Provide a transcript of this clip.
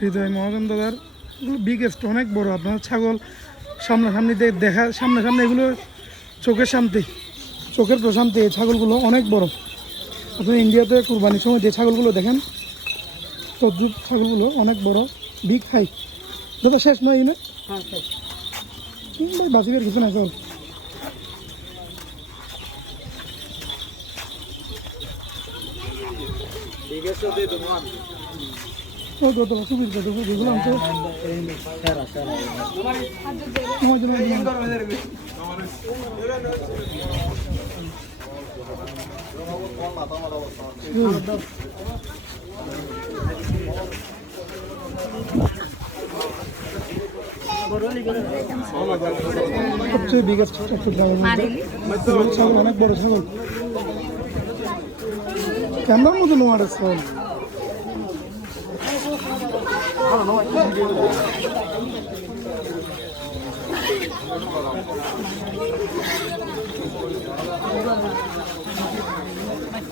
হৃদয় মহাজন দাদার এগুলো বিগেস্ট, অনেক বড়। আপনার ছাগল সামনাসামনি দেখা, সামনে এগুলো চোখের শান্তি, চোখের প্রশান্তি। এই ছাগলগুলো অনেক বড়। আপনার ইন্ডিয়াতে কুরবানির সময় যে ছাগলগুলো দেখেন, তদ্রুপ ছাগলগুলো অনেক বড়, বিগ হাই। দাদা শেষ নয় না? হ্যাঁ শেষ। ভাই বাজিকের কিছু না চল। ও কত সুবিধা কত যেগুলো আনছো সবচেয়ে বিগেস্ট ছাগল, অনেক বড় ছাগল। ক্যামেরার মধ্যে নোয়ার আছে।